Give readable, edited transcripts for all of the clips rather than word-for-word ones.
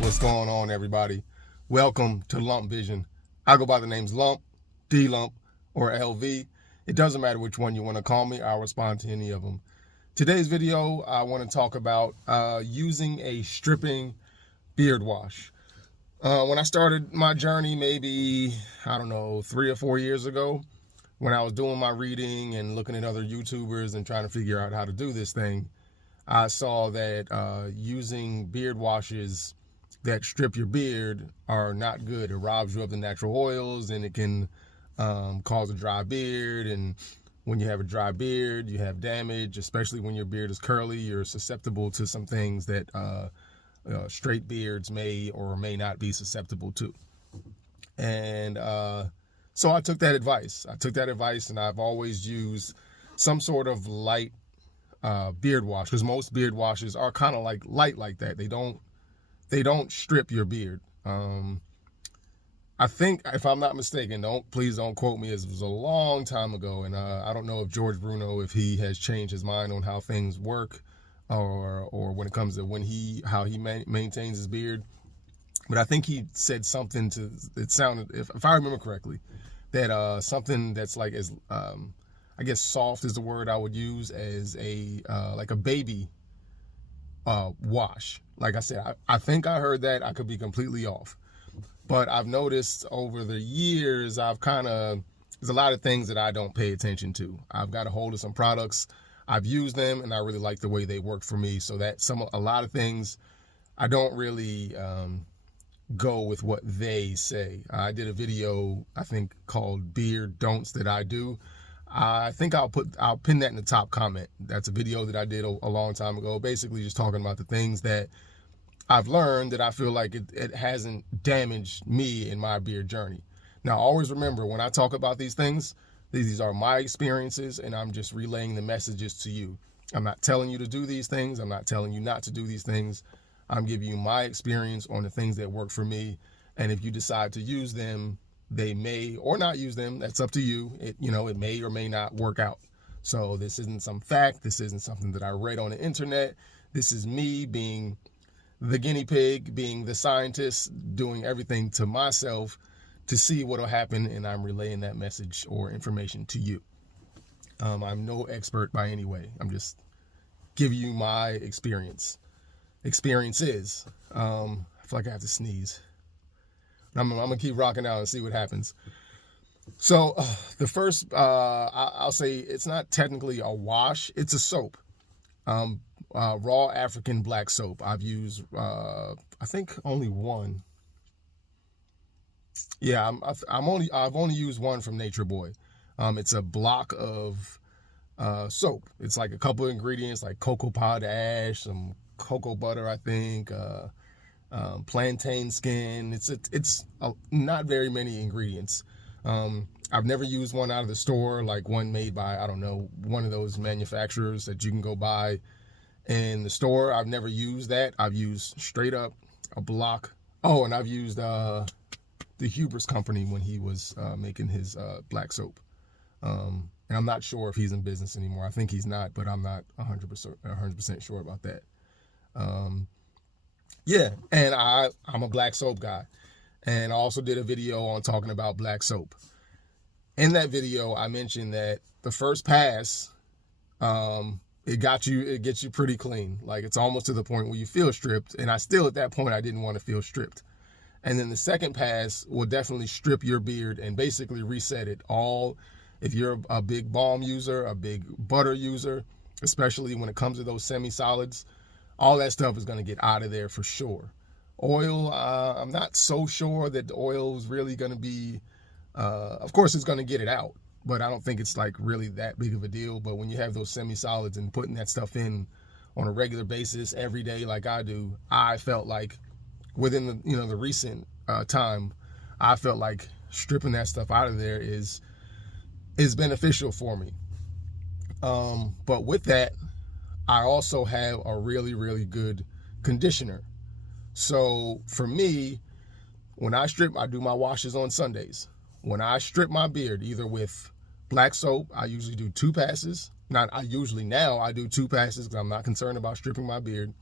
What's going on, everybody? Welcome to Lump Vision. I go by the names Lump, D-Lump, or LV. It doesn't matter which one you want to call me. I'll respond to any of them. Today's video, I want to talk about using a stripping beard wash. When I started my journey, maybe, 3 or 4 years ago, when I was doing my reading and looking at other YouTubers and trying to figure out how to do this thing, I saw that using beard washes that strip your beard are not good. It robs you of the natural oils, and it can cause a dry beard. And when you have a dry beard, you have damage, especially when your beard is curly. You're susceptible to some things that straight beards may or may not be susceptible to. And so I took that advice. And I've always used some sort of light beard wash, because most beard washes are kind of like light like that. They don't strip your beard. I think, if I'm not mistaken, please don't quote me, as it was a long time ago, and I don't know if George Bruno, if he has changed his mind on how things work, or when it comes to how he maintains his beard. But I think he said something it sounded, if I remember correctly, that something that's like as I guess soft is the word I would use, as like a baby wash. Like I said, I think I heard that. I could be completely off. But I've noticed over the years, there's a lot of things that I don't pay attention to. I've got a hold of some products. I've used them, and I really like the way they work for me. So that a lot of things, I don't really go with what they say. I did a video, I think, called Beard Don'ts That I Do. I think I'll pin that in the top comment. That's a video that I did a long time ago, basically just talking about the things that I've learned that I feel like it hasn't damaged me in my beard journey. Now, always remember, when I talk about these things, these are my experiences, and I'm just relaying the messages to you. I'm not telling you to do these things. I'm not telling you not to do these things. I'm giving you my experience on the things that work for me. And if you decide to use them, they may or not use them. That's up to you. It may or may not work out. So this isn't some fact. This isn't something that I read on the internet. This is me being the guinea pig, being the scientist, doing everything to myself to see what will happen, and I'm relaying that message or information to you. I'm no expert by any way. I'm just giving you my experiences. I feel like I have to sneeze. I'm gonna keep rocking out and see what happens. So the first, I'll say, it's not technically a wash. It's a soap. Raw African black soap. I've used, I think, only one. Yeah, I've only used one from Nature Boy. It's a block of soap. It's like a couple of ingredients, like cocoa pod ash, some cocoa butter, I think, plantain skin. It's not very many ingredients. I've never used one out of the store, like one made by, I don't know, one of those manufacturers that you can go buy in the store. I've never used that. I've used straight up a block. Oh, and I've used the Hubris company when he was making his black soap. And I'm not sure if he's in business anymore. I think he's not, but I'm not 100% sure about that. Yeah, and I'm a black soap guy. And I also did a video on talking about black soap. In that video, I mentioned that the first pass, it gets you pretty clean. Like, it's almost to the point where you feel stripped. And at that point, I didn't want to feel stripped. And then the second pass will definitely strip your beard and basically reset it all. If you're a big balm user, a big butter user, especially when it comes to those semi-solids, all that stuff is going to get out of there for sure. Oil, I'm not so sure that the oil is really going to be, of course it's going to get it out, but I don't think it's like really that big of a deal. But when you have those semi-solids and putting that stuff in on a regular basis every day like I do, I felt like within the recent time, I felt like stripping that stuff out of there is beneficial for me. But with that, I also have a really, really good conditioner. So for me, when I strip, I do my washes on Sundays. When I strip my beard, either with black soap, I usually do 2 passes. Now I do 2 passes because I'm not concerned about stripping my beard.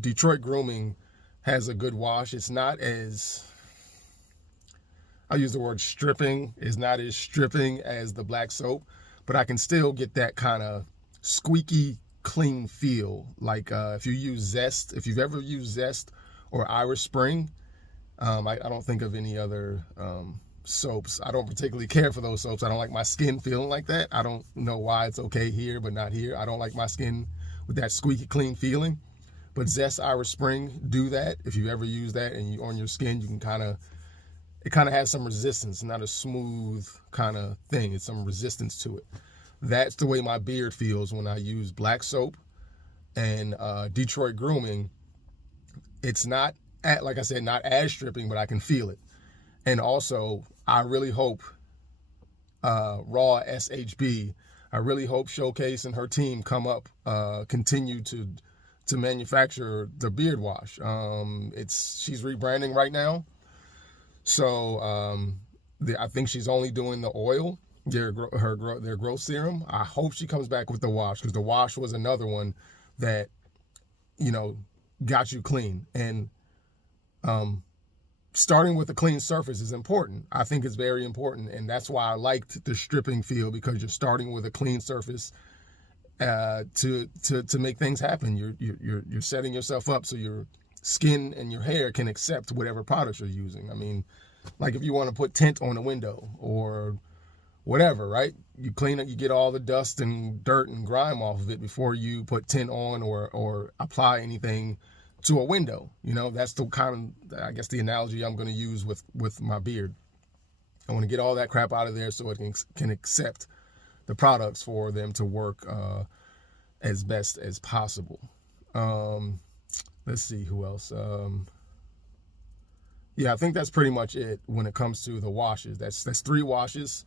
Detroit Grooming has a good wash. It's not as, I use the word stripping, is not as stripping as the black soap, but I can still get that kind of squeaky clean feel. Like if you use Zest, if you've ever used Zest or Irish Spring, I don't think of any other soaps. I don't particularly care for those soaps. I don't like my skin feeling like that. I don't know why it's okay here but not here. I don't like my skin with that squeaky clean feeling. But Zest Irish Spring do that. If you ever use that and you on your skin, you can it kind of has some resistance, not a smooth kind of thing. It's some resistance to it. That's the way my beard feels when I use black soap and Detroit Grooming. It's not, like I said, not as stripping, but I can feel it. And also, I really hope Raw SHB, I really hope Showcase and her team continue to manufacture the beard wash. She's rebranding right now. So I think she's only doing the oil, their growth serum. I hope she comes back with the wash, because the wash was another one that, got you clean. And starting with a clean surface is important. I think it's very important, and that's why I liked the stripping feel, because you're starting with a clean surface to make things happen. You're setting yourself up so your skin and your hair can accept whatever products you're using. I mean, like if you want to put tint on a window or whatever, right? You clean it, you get all the dust and dirt and grime off of it before you put tint on or apply anything to a window. That's the kind of, I guess, the analogy I'm going to use with my beard. I want to get all that crap out of there so it can accept the products for them to work as best as possible. Let's see who else. Yeah, I think that's pretty much it when it comes to the washes. That's 3 washes,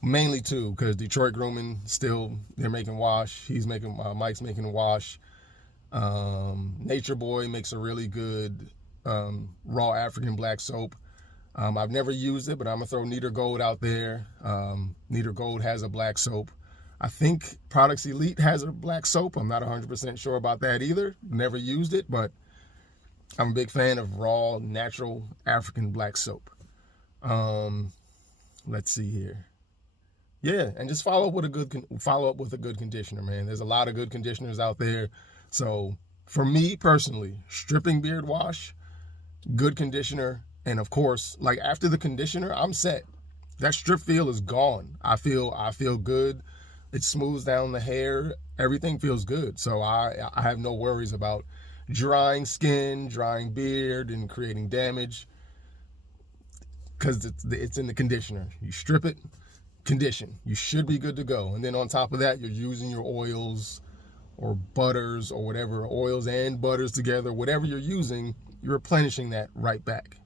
mainly 2, because Detroit Grooming they're making wash. Mike's making a wash. Nature Boy makes a really good raw African black soap. I've never used it, but I'm gonna throw Neater Gold out there. Neater Gold has a black soap. I think Products Elite has a black soap. I'm not 100% sure about that either. Never used it, but I'm a big fan of raw, natural African black soap. Let's see here. Yeah, and just follow up with a good conditioner, man. There's a lot of good conditioners out there. So for me personally, stripping beard wash, good conditioner, and of course, like after the conditioner, I'm set. That strip feel is gone. I feel good. It smooths down the hair. Everything feels good. So I have no worries about drying skin, drying beard, and creating damage, because it's in the conditioner. You strip it, condition. You should be good to go. And then on top of that, you're using your oils or butters or whatever, oils and butters together, whatever you're using, you're replenishing that right back.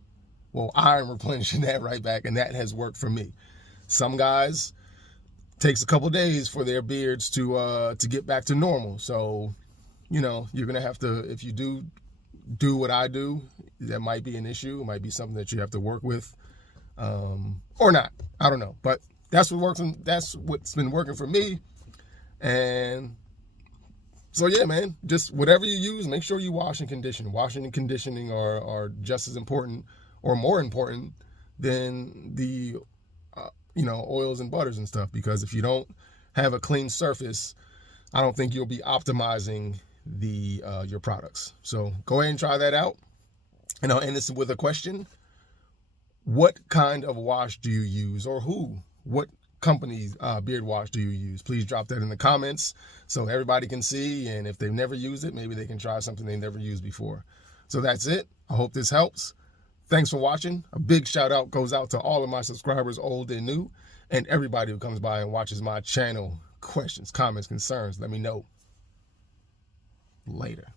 Well, I'm replenishing that right back, and that has worked for me. Some guys, takes a couple days for their beards to get back to normal. So, you're gonna have to, if you do what I do, that might be an issue. It might be something that you have to work with, or not. I don't know, but that's what's been working for me. And so yeah, man, just whatever you use, make sure you wash and condition. Washing and conditioning are just as important or more important than the oils and butters and stuff, because if you don't have a clean surface, I don't think you'll be optimizing your products. So go ahead and try that out. And I'll end this with a question. What kind of wash do you use, or what company's beard wash do you use? Please drop that in the comments so everybody can see, and if they've never used it, maybe they can try something they never used before. So that's it. I hope this helps. Thanks for watching. A big shout out goes out to all of my subscribers, old and new, and everybody who comes by and watches my channel. Questions, comments, concerns, let me know. Later.